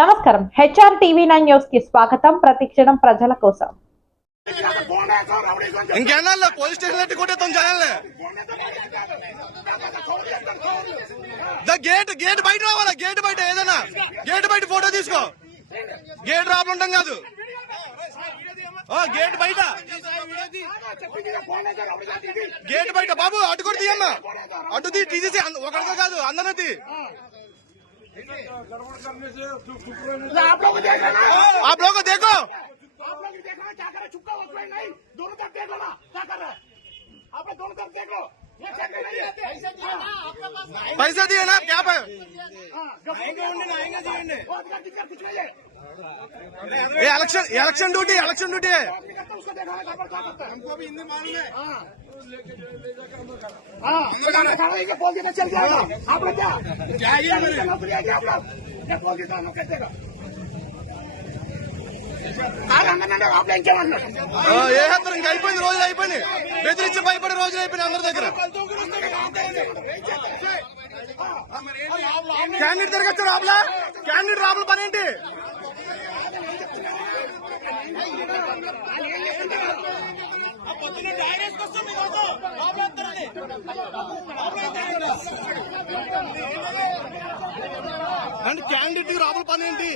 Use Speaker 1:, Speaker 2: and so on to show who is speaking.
Speaker 1: నమస్కారం. HR TV nine న్యూస్కి స్వాగతం. ప్రతిక్షణం ప్రజల కోసం.
Speaker 2: ఇంకేనా పోలీస్ స్టేషన్ ఎట్టి కొట్టేస్తాం జనాల్ని. ద గేట్ గేట్ బయట రావాలా? గేట్ బయట ఏదైనా? గేట్ బయట ఫోటో తీసుకో. గేట్ రాబడి కాదు. ఓ గేట్ బయట. గేట్ బయట. బాబు అటు కూడా తీయమ్మా. అటు తీ తీసేసి ఒకరితో కాదు అందరిది
Speaker 3: आप लोग देखो
Speaker 2: आप लोग देखो।
Speaker 3: आप लोग देखो क्या कर रहे छुपका कोई नहीं। दोनों तरफ़ देखो ना क्या कर रहा है। आप लोग दोनों तरफ़ देखो लो। पैसा हाँ,
Speaker 2: दिए ना
Speaker 3: क्या पे? Election election duty election duty है हमको भी हिंदी मालूम है। हाँ। हाँ हाँ तो मैं खड़ा है कि बोल देना चल जाएगा आप लोग क्या क्या ये नौकरी है क्या आप लोग ये बोल देता हूँ कैसे देगा अरे हमने आप लोग क्या मतलब
Speaker 2: ఆ, ఏ హత్తరు ఇంక అయిపోయింది రోజులు అయిపోయింది బెదిరించి భయపడే రోజులు అయిపోయినాయి అందరి దగ్గర క్యాండిడేట్ తిరగచ్చు రాబులా క్యాండిడేట్ రాబుల పని అండ్ క్యాండిడేట్ రాబుల పని ఏంటి?